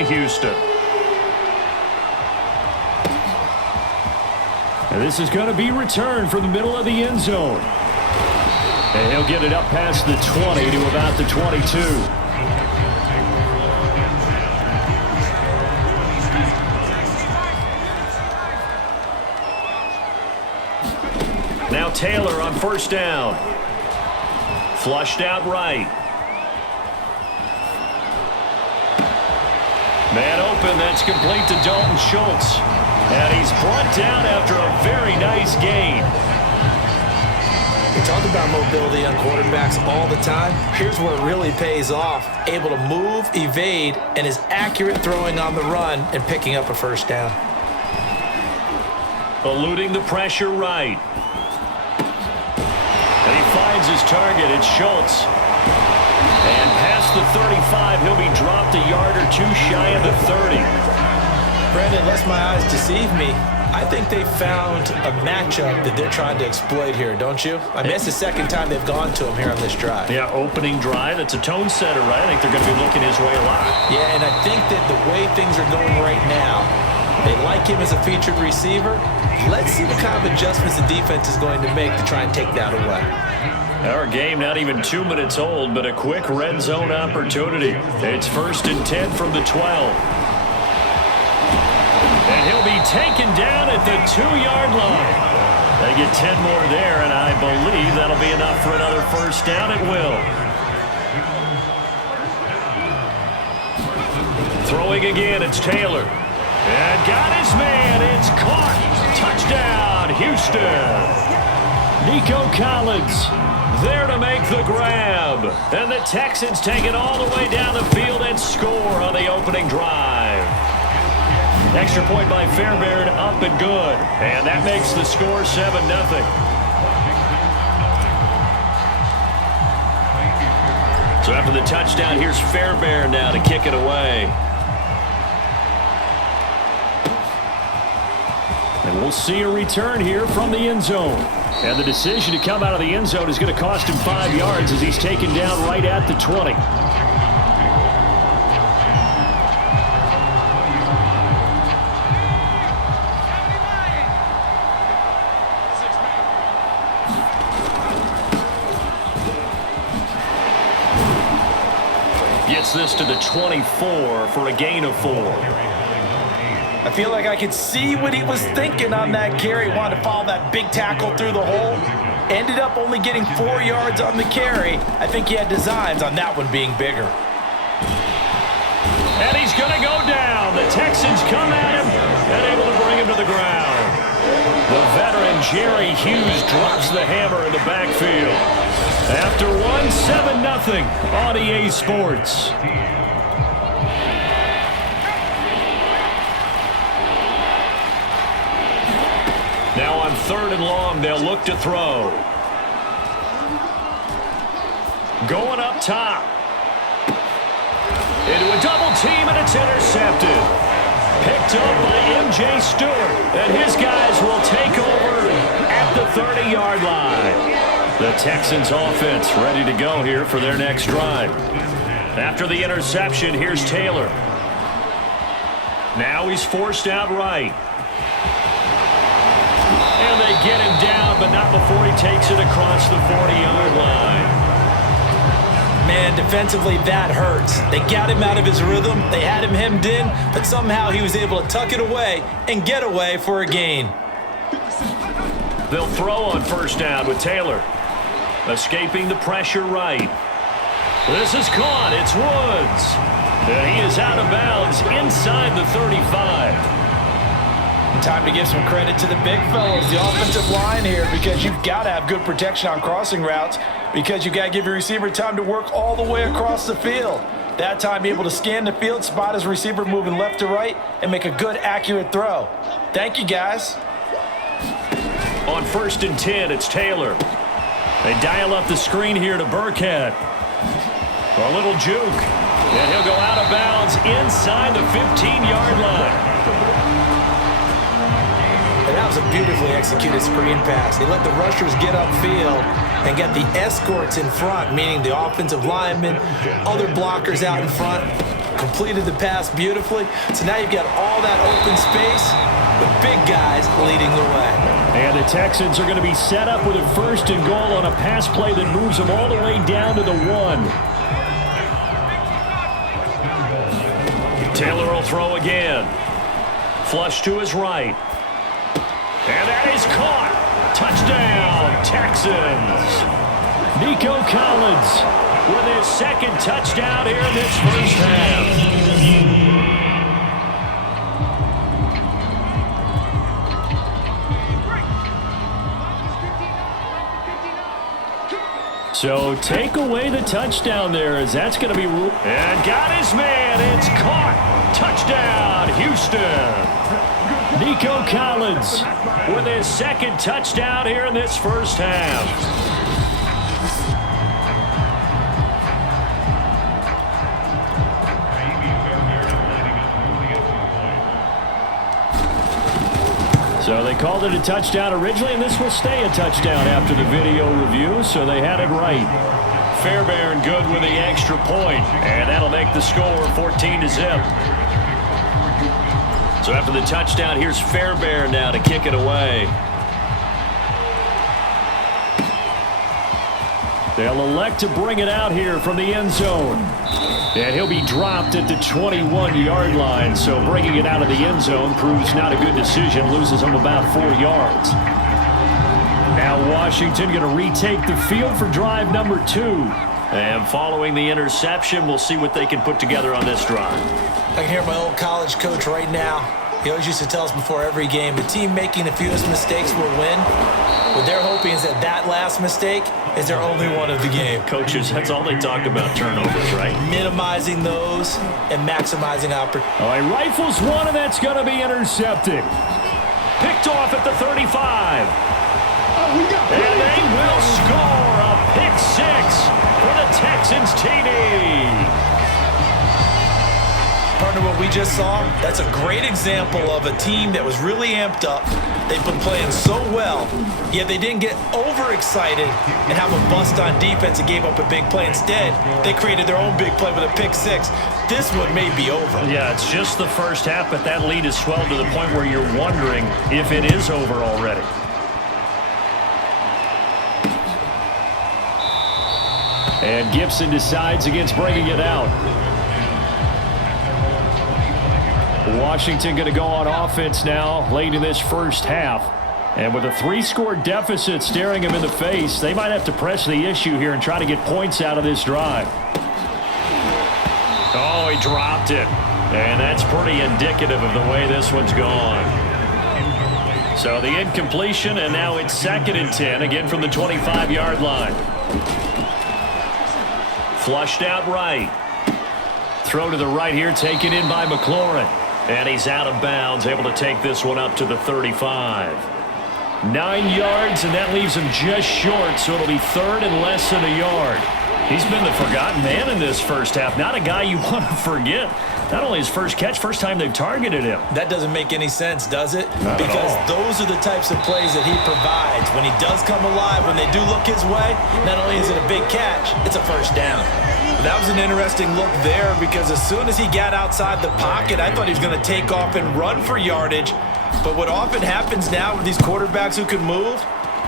in Houston. And this is going to be returned from the middle of the end zone. And he'll get it up past the 20 to about the 22. Now Taylor on first down. Flushed out right. Man open, that's complete to Dalton Schultz. And he's brought down after a very nice gain. We talk about mobility on quarterbacks all the time. Here's where it really pays off. Able to move, evade, and is accurate throwing on the run and picking up a first down. Eluding the pressure right. And he finds his target. It's Schultz. And past the 35, he'll be dropped a yard or two shy of the 30. Brandon, lest my eyes deceive me, I think they found a matchup that they're trying to exploit here, don't you? I mean, it's the second time they've gone to him here on this drive. Yeah, opening drive. It's a tone setter, right? I think they're going to be looking his way a lot. Yeah, and I think that the way things are going right now, they like him as a featured receiver. Let's see what kind of adjustments the defense is going to make to try and take that away. Our game not even 2 minutes old, but a quick red zone opportunity. It's 1st and 10 from the 12. And he'll be taken down at the 2-yard line. They get 10 more there, and I believe that'll be enough for another first down. It will. Throwing again, it's Taylor. And got his man. It's caught. Touchdown, Houston. Nico Collins there to make the grab. And the Texans take it all the way down the field and score on the opening drive. Extra point by Fairbairn, up and good. And that makes the score 7-0. So after the touchdown, here's Fairbairn now to kick it away. And we'll see a return here from the end zone. And the decision to come out of the end zone is going to cost him 5 yards as he's taken down right at the 20. Gets this to the 24 for a gain of 4. I feel like I could see what he was thinking on that carry. Wanted to follow that big tackle through the hole. Ended up only getting 4 yards on the carry. I think he had designs on that one being bigger. And he's going to go down. The Texans come at him and able to bring him to the ground. The veteran Jerry Hughes drops the hammer in the backfield. After 7-0 on EA Sports. Now on 3rd and long, they'll look to throw. Going up top. Into a double team, and it's intercepted. Picked up by M.J. Stewart. And his guys will take over at the 30-yard line. The Texans offense ready to go here for their next drive. After the interception, here's Taylor. Now he's forced out right. And they get him down, but not before he takes it across the 40-yard line. Man, defensively, that hurts. They got him out of his rhythm. They had him hemmed in, but somehow he was able to tuck it away and get away for a gain. They'll throw on first down with Taylor. Escaping the pressure right. This is caught. It's Woods. And he is out of bounds inside the 35. Time to give some credit to the big fellows, the offensive line here, because you've got to have good protection on crossing routes, because you've got to give your receiver time to work all the way across the field. That time, be able to scan the field, spot his receiver moving left to right, and make a good, accurate throw. Thank you, guys. On 1st and 10, it's Taylor. They dial up the screen here to Burkhead. A little juke. And he'll go out of bounds inside the 15-yard line. And that was a beautifully executed screen pass. They let the rushers get upfield and get the escorts in front, meaning the offensive linemen, other blockers out in front. completed the pass beautifully. So now you've got all that open space with big guys leading the way. And the Texans are going to be set up with a 1st and goal on a pass play that moves them all the way down to the 1. Taylor will throw again. Flush to his right. And that is caught. Touchdown, Texans. Nico Collins with his 2nd touchdown here in this first half. So take away the touchdown there, as that's going to be... And got his man. It's caught. Touchdown, Houston. Nico Collins with his 2nd touchdown here in this first half. So they called it a touchdown originally, and this will stay a touchdown after the video review, so they had it right. Fairbairn good with the extra point, and that'll make the score 14-0. So after the touchdown, here's Fairbairn now to kick it away. They'll elect to bring it out here from the end zone. And he'll be dropped at the 21-yard line, so bringing it out of the end zone proves not a good decision, loses him about 4 yards. Now Washington going to retake the field for drive number 2. And following the interception, we'll see what they can put together on this drive. I can hear my old college coach right now. He always used to tell us before every game, the team making the fewest mistakes will win. What they're hoping is that last mistake is their only one of the game. Coaches, that's all they talk about, turnovers, right? Minimizing those and maximizing opportunity. All right, rifles one, and that's going to be intercepted. Picked off at the 35. And they will score a pick 6 for the Texans TD. Partner, what we just saw, that's a great example of a team that was really amped up. They've been playing so well, yet they didn't get overexcited and have a bust on defense and gave up a big play. Instead, they created their own big play with a pick 6. This one may be over. Yeah, it's just the first half, but that lead has swelled to the point where you're wondering if it is over already. And Gibson decides against bringing it out. Washington going to go on offense now late in this first half. And with a 3-score deficit staring them in the face, they might have to press the issue here and try to get points out of this drive. Oh, he dropped it. And that's pretty indicative of the way this one's gone. So the incompletion, and now it's 2nd and 10, again from the 25-yard line. Flushed out right. Throw to the right here, taken in by McLaurin. And he's out of bounds, able to take this one up to the 35. 9 yards, and that leaves him just short, so it'll be 3rd and less than a yard. He's been the forgotten man in this first half. Not a guy you want to forget. Not only his first catch, first time they've targeted him. That doesn't make any sense, does it? Not because at all. Those are the types of plays that he provides. When he does come alive, when they do look his way, not only is it a big catch, it's a first down. That was an interesting look there because as soon as he got outside the pocket, I thought he was going to take off and run for yardage. But what often happens now with these quarterbacks who can move,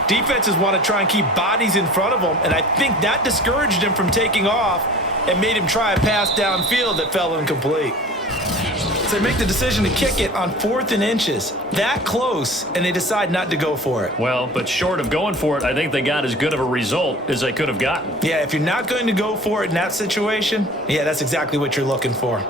defenses want to try and keep bodies in front of them, and I think that discouraged him from taking off and made him try a pass downfield that fell incomplete. So they make the decision to kick it on 4th and inches. That close, and they decide not to go for it. Well, but short of going for it, I think they got as good of a result as they could have gotten. Yeah, if you're not going to go for it in that situation, yeah, that's exactly what you're looking for.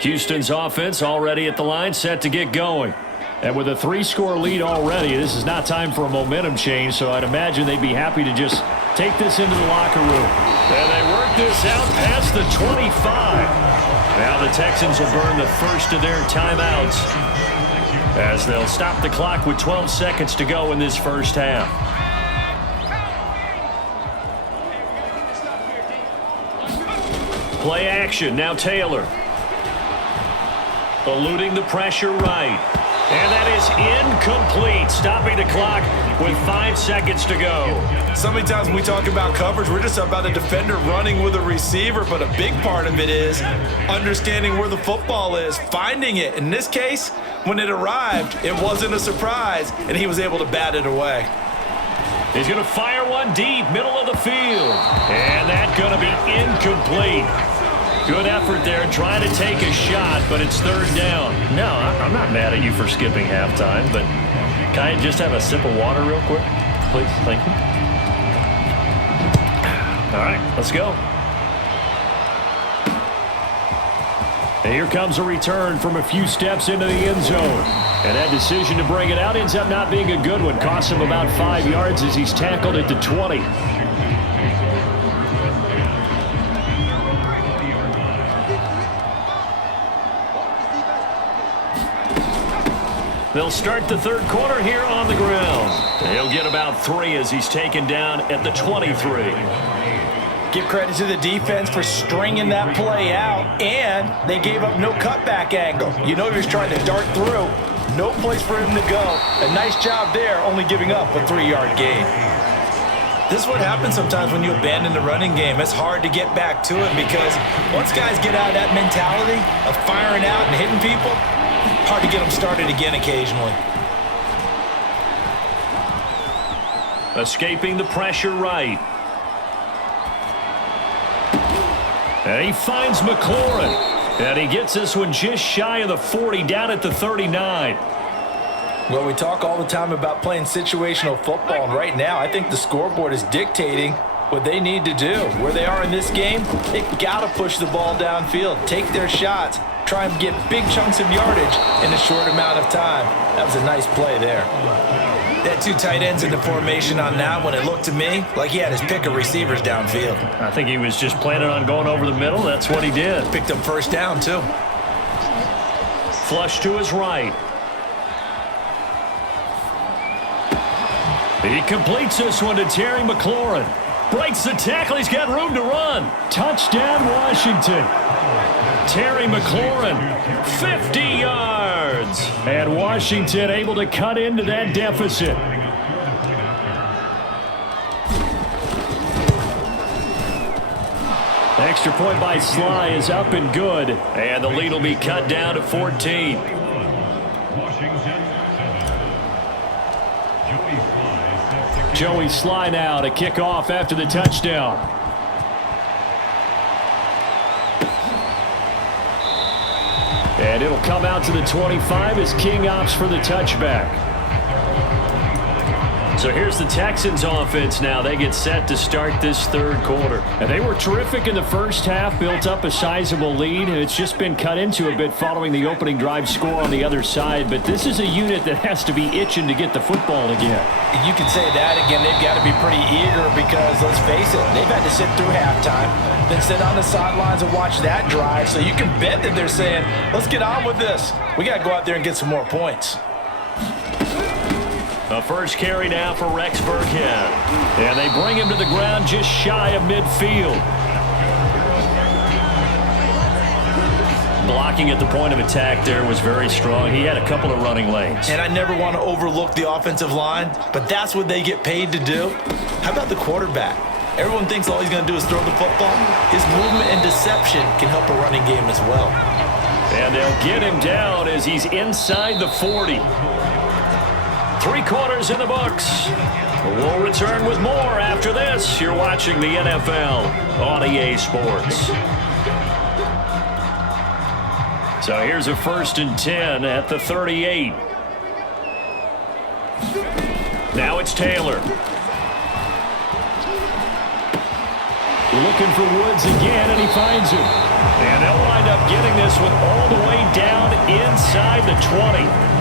Houston's offense already at the line, set to get going. And with a 3-score lead already, this is not time for a momentum change, so I'd imagine they'd be happy to just take this into the locker room. And they work this out past the 25. Now the Texans will burn the first of their timeouts as they'll stop the clock with 12 seconds to go in this first half. Play action, now Taylor. Eluding the pressure right. And that is is incomplete, stopping the clock with 5 seconds to go. So many times when we talk about coverage, we're just about a defender running with a receiver, but a big part of it is understanding where the football is, finding it. In this case, when it arrived, it wasn't a surprise, and he was able to bat it away. He's going to fire one deep, middle of the field. And that's going to be incomplete. Good effort there trying to take a shot, but it's third down. No, I'm not mad at you for skipping halftime, but can I just have a sip of water real quick? Please, thank you. All right, let's go. And here comes a return from a few steps into the end zone. And that decision to bring it out ends up not being a good one. Costs him about 5 yards as he's tackled at the 20. They'll start the third quarter here on the ground. He'll get about 3 as he's taken down at the 23. Give credit to the defense for stringing that play out, and they gave up no cutback angle. You know he was trying to dart through. No place for him to go. A nice job there, only giving up a 3-yard gain. This is what happens sometimes when you abandon the running game. It's hard to get back to it because once guys get out of that mentality of firing out and hitting people, hard to get them started again occasionally. Escaping the pressure right. And he finds McLaurin. And he gets this one just shy of the 40, down at the 39. Well, we talk all the time about playing situational football, and right now I think the scoreboard is dictating what they need to do. Where they are in this game, they got to push the ball downfield, take their shots, try and get big chunks of yardage in a short amount of time. That was a nice play there. They had 2 tight ends in the formation on that one. It looked to me like he had his pick of receivers downfield. I think he was just planning on going over the middle. That's what he did. Picked up first down, too. Flush to his right. He completes this one to Terry McLaurin. Breaks the tackle. He's got room to run. Touchdown, Washington. Terry McLaurin, 50 yards. And Washington able to cut into that deficit. Extra point by Sly is up and good. And the lead will be cut down to 14. Joey Sly now to kick off after the touchdown. And it'll come out to the 25 as King opts for the touchback. So here's the Texans offense now. They get set to start this third quarter. And they were terrific in the first half, built up a sizable lead. And it's just been cut into a bit following the opening drive score on the other side. But this is a unit that has to be itching to get the football again. You can say that again. They've got to be pretty eager because, let's face it, they've had to sit through halftime, then sit on the sidelines and watch that drive. So you can bet that they're saying, let's get on with this. We got to go out there and get some more points. A first carry now for Rex Burkhead. And they bring him to the ground just shy of midfield. Blocking at the point of attack there was very strong. He had a couple of running lanes. And I never want to overlook the offensive line, but that's what they get paid to do. How about the quarterback? Everyone thinks all he's going to do is throw the football. His movement and deception can help a running game as well. And they'll get him down as he's inside the 40. 3 quarters in the books. We'll return with more after this. You're watching the NFL on EA Sports. So here's a 1st and 10 at the 38. Now it's Taylor. Looking for Woods again, and he finds him. And they'll wind up getting this one all the way down inside the 20.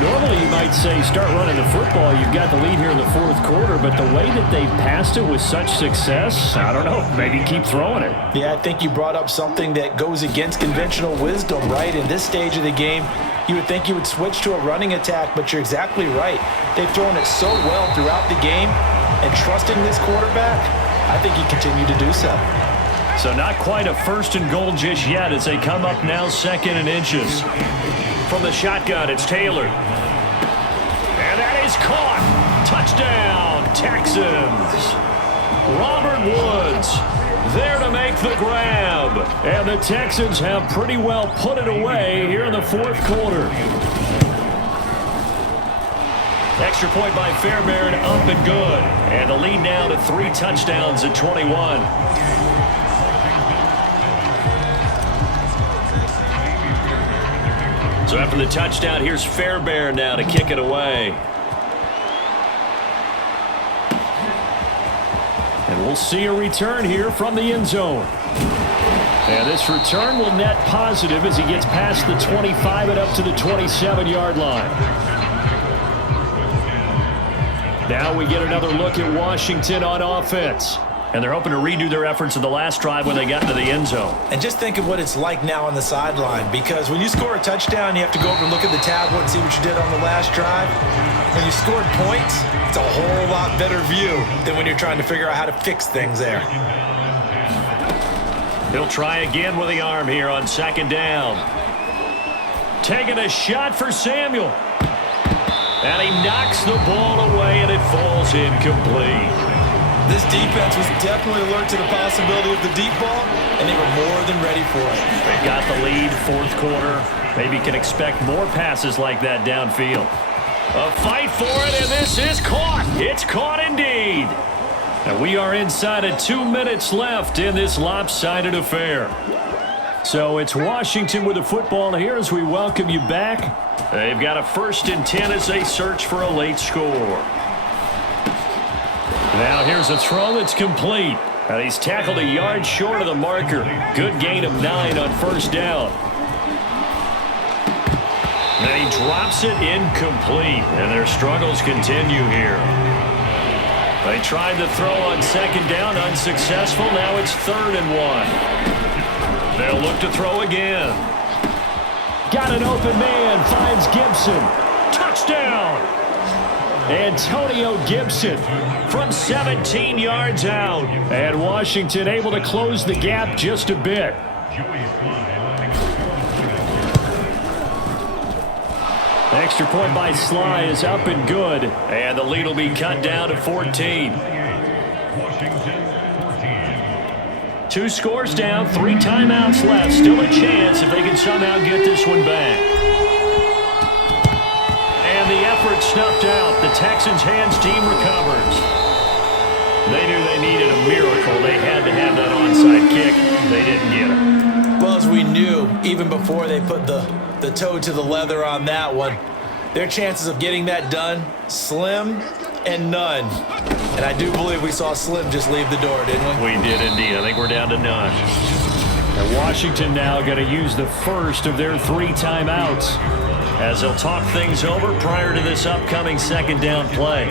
Normally, you might say start running the football. You've got the lead here in the fourth quarter, but the way that they've passed it with such success, I don't know, maybe keep throwing it. Yeah, I think you brought up something that goes against conventional wisdom, right? In this stage of the game, you would think you would switch to a running attack, but you're exactly right. They've thrown it so well throughout the game, and trusting this quarterback, I think he continued to do so. So not quite a 1st and goal just yet as they come up now 2nd and inches. From the shotgun, it's Taylor. And that is caught. Touchdown, Texans. Robert Woods there to make the grab. And the Texans have pretty well put it away here in the fourth quarter. Extra point by Fairbairn, up and good. And the lead now to 3 touchdowns at 21. So after the touchdown, here's Fairbairn now to kick it away. And we'll see a return here from the end zone. And this return will net positive as he gets past the 25 and up to the 27-yard line. Now we get another look at Washington on offense. And they're hoping to redo their efforts in the last drive when they got into the end zone. And just think of what it's like now on the sideline, because when you score a touchdown, you have to go over and look at the tablet and see what you did on the last drive. When you scored points, it's a whole lot better view than when you're trying to figure out how to fix things there. He'll try again with the arm here on second down. Taking a shot for Samuel. And he knocks the ball away, and it falls incomplete. This defense was definitely alert to the possibility of the deep ball, and they were more than ready for it. They've got the lead, fourth quarter. Maybe can expect more passes like that downfield. A fight for it, and this is caught. It's caught indeed. And we are inside of 2 minutes left in this lopsided affair. So it's Washington with the football here as we welcome you back. They've got a 1st and 10 as they search for a late score. Now here's a throw that's complete. And he's tackled a yard short of the marker. Good gain of 9 on first down. And he drops it incomplete. And their struggles continue here. They tried to throw on second down, unsuccessful. Now it's 3rd and 1. They'll look to throw again. Got an open man, finds Gibson. Touchdown! Antonio Gibson from 17 yards out. And Washington able to close the gap just a bit. Extra point by Sly is up and good. And the lead will be cut down to 14. 2 scores down, 3 timeouts left. Still a chance if they can somehow get this one back. And the effort snuffed out. The Texans' hands team recovers. They knew they needed a miracle. They had to have that onside kick. They didn't get it. Well, as we knew, even before they put the toe to the leather on that one, their chances of getting that done, slim and none. And I do believe we saw Slim just leave the door, didn't we? We did indeed. I think we're down to none. And Washington now going to use the first of their 3 timeouts as they'll talk things over prior to this upcoming second down play.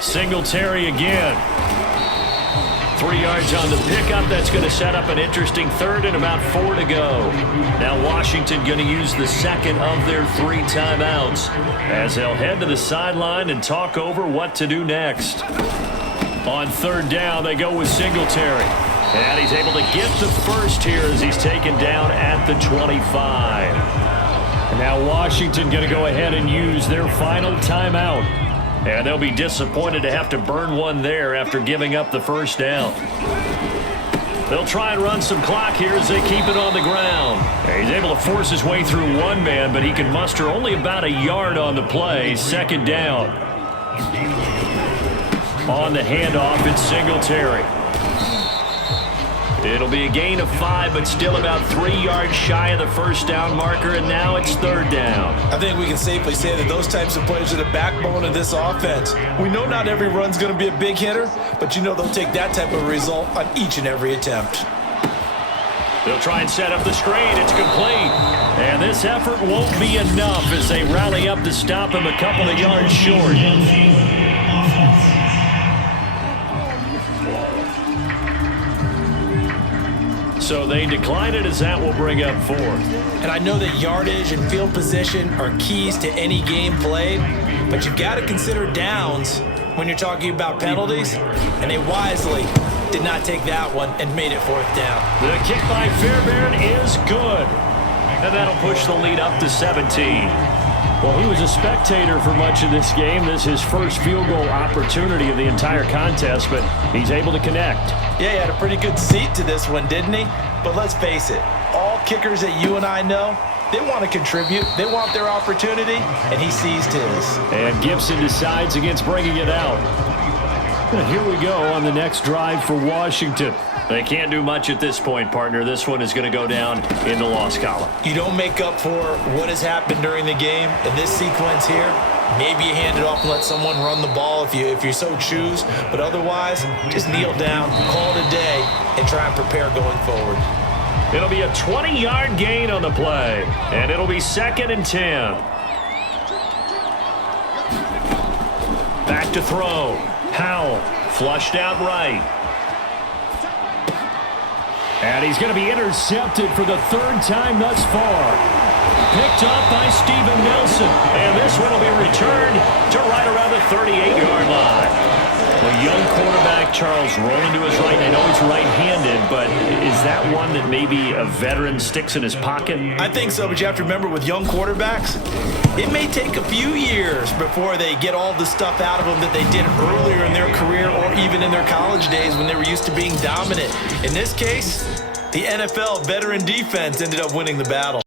Singletary again. 3 yards on the pickup. That's going to set up an interesting 3rd and about 4 to go. Now Washington going to use the second of their 3 timeouts as they'll head to the sideline and talk over what to do next. On 3rd down, they go with Singletary. And he's able to get the first here as he's taken down at the 25. And now Washington going to go ahead and use their final timeout. And they'll be disappointed to have to burn one there after giving up the first down. They'll try and run some clock here as they keep it on the ground. He's able to force his way through one man, but he can muster only about a yard on the play. 2nd down. On the handoff, it's Singletary. It'll be a gain of 5, but still about 3 yards shy of the first down marker, and now it's 3rd down. I think we can safely say that those types of plays are the backbone of this offense. We know not every run's going to be a big hitter, but you know they'll take that type of result on each and every attempt. They'll try and set up the screen. It's complete. And this effort won't be enough as they rally up to stop him a couple of yards short. So they decline it as that will bring up 4th. And I know that yardage and field position are keys to any game played, but you've got to consider downs when you're talking about penalties, and they wisely did not take that one and made it fourth down. The kick by Fairbairn is good. And that'll push the lead up to 17. Well, he was a spectator for much of this game. This is his first field goal opportunity of the entire contest, but he's able to connect. Yeah, he had a pretty good seat to this one, didn't he? But let's face it, all kickers that you and I know, they want to contribute. They want their opportunity, and he seized his. And Gibson decides against bringing it out. And here we go on the next drive for Washington. They can't do much at this point, partner. This one is going to go down in the loss column. You don't make up for what has happened during the game in this sequence here. Maybe you hand it off and let someone run the ball if you so choose. But otherwise, just kneel down, call it a day, and try and prepare going forward. It'll be a 20-yard gain on the play, and it'll be 2nd and 10. Back to throw. Howell flushed out right. And he's going to be intercepted for the 3rd time thus far. Picked up by Steven Nelson. And this one will be returned to right around the 38-yard line. The young quarterback, Charles, rolling to his right. I know he's right-handed, but is that one that maybe a veteran sticks in his pocket? I think so, but you have to remember with young quarterbacks, it may take a few years before they get all the stuff out of them that they did earlier in their career or even in their college days when they were used to being dominant. In this case, the NFL veteran defense ended up winning the battle.